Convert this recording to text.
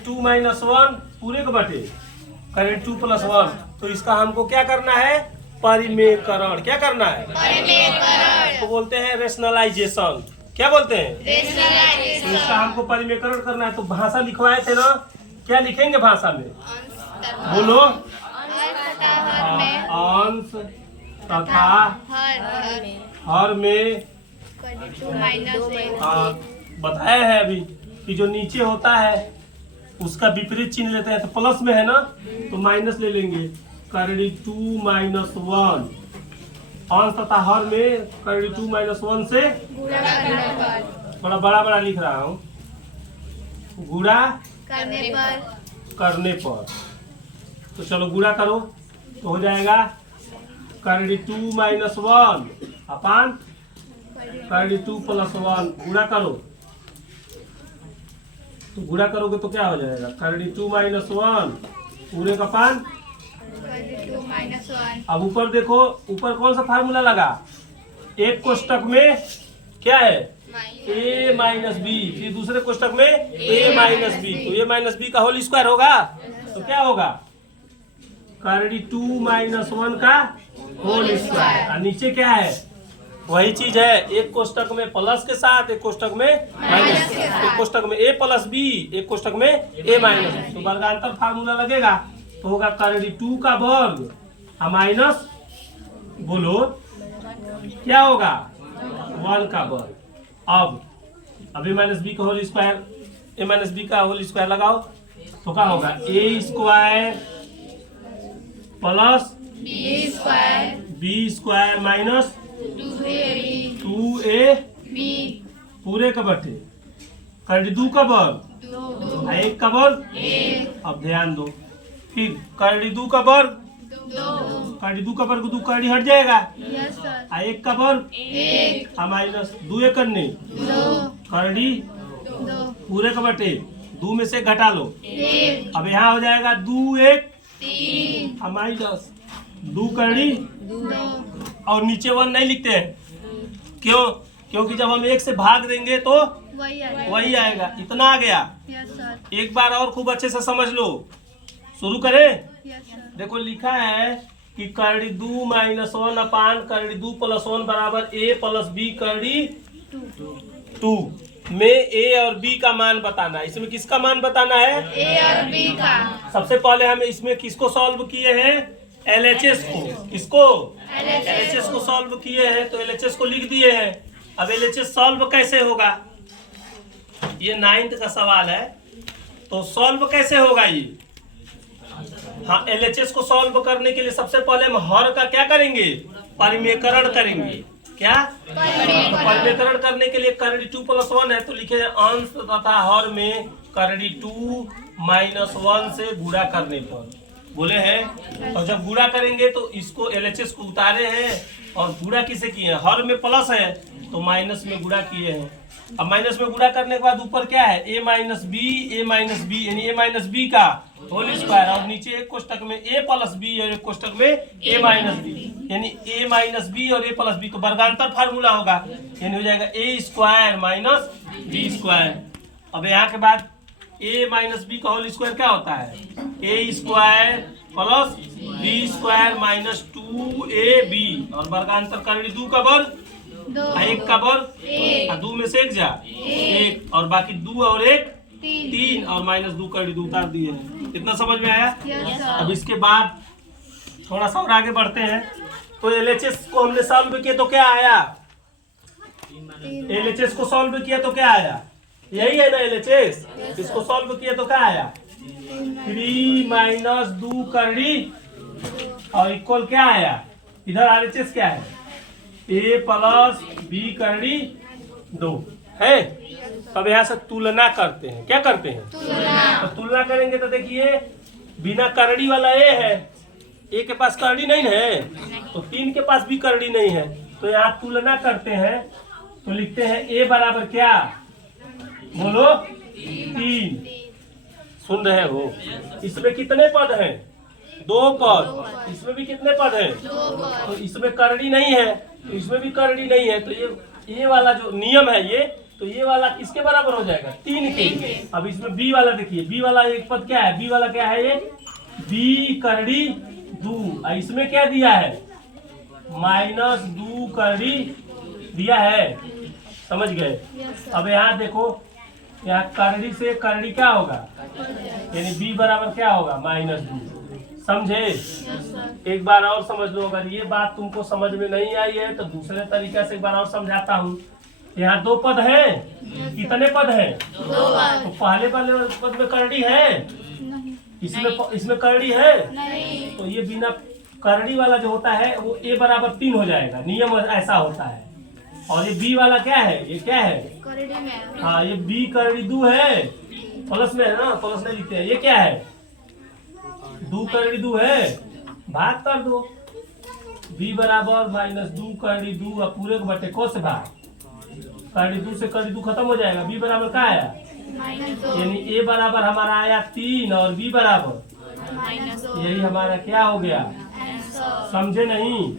2 minus 1 पूरे का बटे करें 2 प्लस 1। तो इसका हमको क्या करना है? परिमेयकरण। क्या करना है? परिमेयकरण। तो बोलते हैं रेशनलाइजेशन। क्या बोलते हैं? रेशनलाइजेशन। तो इसका हमको परिमेयकरण करना है। तो भाषा लिखवाए थे ना, क्या लिखेंगे भाषा में? बोलो। अंश तथा हर में बताया है अभी कि जो नीचे होता है उसका विपरीत चिन्ह लेते हैं। तो प्लस में है ना, तो माइनस ले लेंगे। करड़ी 2 माइनस 1 अंश तथा हर में करड़ी 2 माइनस 1 से थोड़ा बड़ा बड़ा लिख रहा हूँ, गुणा करने पर। तो चलो गुणा करो तो हो जाएगा करड़ी 2 माइनस 1 अपान करड़ी 2 प्लस 1। गुणा करो तो गुणा करोगे तो क्या हो जाएगा? करड़ी 2 माइनस 1 पूरे का पान। अब ऊपर देखो, ऊपर कौन सा फार्मूला लगा? एक कोष्टक में क्या है? a माइनस बी, फिर दूसरे कोष्टक में a माइनस बी। तो a माइनस बी का होल स्क्वायर होगा तो क्या होगा? करड़ी 2 माइनस 1 का होल स्क्वायर। और नीचे क्या है? वही चीज है, एक कोष्टक में प्लस के साथ, एक कोष्टक में माइनस, एक कोष्टक में a प्लस बी, एक कोष्टक में a माइनस बी। तो वर्गांतर फार्मूला लगेगा तो होगा करड़ी 2 का वर्ग माइनस, बोलो क्या होगा? 1 का वर्ग। अब a माइनस बी का whole square, a minus B का होल स्क्वायर लगाओ तो क्या होगा? a square plus B square minus 2a पूरे का बटे करड़ी 2 का वर्ग 1 का वर्ग। अब ध्यान दो, फिर करड़ी 2 का वर्ग, करड़ी 2 का वर्ग 2 करड़ी हट जाएगा, 1 का वर्ग माइनस 2 करने करड़ी पूरे का बटे 2 में से घटा लो। अब यहाँ हो जाएगा 2 1 माइनस 2 करड़ी और नीचे 1 नहीं लिखते हैं। क्यों? क्योंकि जब हम 1 से भाग देंगे तो वही आएगा। इतना आ गया। एक बार और खूब अच्छे से समझ लो। शुरू करें? देखो लिखा है कि करड़ी 2 माइनस 1 अपान करड़ी 2 प्लस 1 बराबर a प्लस बी करड़ी 2 में a और b का मान बताना है। इसमें किसका मान बताना है? a और b का। सबसे पहले हम इसमें किसको सॉल्व किए हैं? LHS को। किसको? LHS को सॉल्व किए हैं तो LHS को लिख दिए हैं। अब LHS सॉल्व कैसे होगा? ये 9th का सवाल है, तो सॉल्व कैसे होगा ये? हाँ, LHS को सॉल्व करने के लिए सबसे पहले हम हर का क्या करेंगे? परिमेयकरण करेंगे। क्या? परिमेयकरण करने के लिए करड़ी 2 प्लस 1 है तो लिखे अंश तथा हर में करड़ी 2 माइनस 1 से गुणा करने पर। बोले हैं तो जब गुणा करेंगे तो इसको LHS को उतारे हैं और गुणा किसे किए हैं? हर में प्लस है तो माइनस में गुणा किए हैं। अब माइनस में गुणा करने के बाद ऊपर क्या है? a माइनस बी यानी a माइनस बी का होल स्क्वायर और नीचे एक कोष्टक में a प्लस बी और एक कोष्टक में a माइनस बी यानी a माइनस बी और a प्लस बी। तो वर्गांतर फार्मूला होगा यानी हो जाएगा a square minus B square. अब यहाँ के बाद a माइनस बी का होल स्क्वायर क्या होता है? a square plus B square minus 2ab और वर्गांतर करड़ी 2 का वर्ग 1 का वर्ग 2 में से 1 जा 1 और बाकी 2 और 1 3 और माइनस 2 करड़ी 2 उतार दिए हैं। इतना समझ में आया? अब इसके बाद थोड़ा सा और आगे बढ़ते हैं। तो LHS को हमने सॉल्व किया तो क्या आया? LHS को सॉल्व किया तो क्या आया? यही है ना LHS। इसको सॉल्व किया तो क्या आया? 3 माइनस 2 करड़ी और इक्वल क्या आया? इधर RHS क्या है? a प्लस बी करड़ी 2 है। अब यहाँ से तुलना करते हैं। क्या करते हैं? तो तुलना करेंगे तो देखिए बिना करड़ी वाला a है, a के पास करड़ी नहीं है तो 3 के पास भी करड़ी नहीं है। तो यहाँ तुलना करते हैं तो लिखते हैं a बराबर क्या? बोलो 3। सुन रहे हो? इसमें कितने पद हैं? 2 पद। इसमें भी कितने पद हैं? तो इसमें करड़ी नहीं है तो इसमें भी करड़ी नहीं है। तो ये वाला जो नियम है ये तो ये वाला किसके बराबर हो जाएगा 3 के। अब इसमें बी वाला देखिए, बी वाला एक पद क्या है, बी वाला क्या है, ये बी करड़ी दू, और इसमें क्या दिया है माइनस दू करड़ी दिया है, समझ गए। अब यहाँ देखो, यहाँ करड़ी से करड़ी क्या होगा, यानी बी बराबर क्या होगा माइनस दू, समझे। एक बार और समझ लो, अगर ये बात तुमको समझ में नहीं आई है तो दूसरे तरीके से एक बार और समझाता हूँ। यहाँ 2 पद है, कितने पद है 2 पद। तो पहले वाले पद में करड़ी है, इसमें करड़ी है नहीं। तो ये बिना करड़ी वाला जो होता है वो ए बराबर 3 हो जाएगा, नियम ऐसा होता है। और ये बी वाला क्या है, ये क्या है करड़ी में, हाँ ये बी करड़ी दू है, प्लस में है ना, प्लस में लिखते हैं। ये क्या है दू करड़ी दू है, भाग कर दो, बी बराबर माइनस दू करड़ी दू, अब पूरे को बटे को से भाग, करड़ी दू से करड़ी दू खत्म हो जाएगा। बी बराबर क्या आया यानी ए बराबर हमारा आया 3 और बी बराबर, यही हमारा क्या हो गया, समझे नहीं।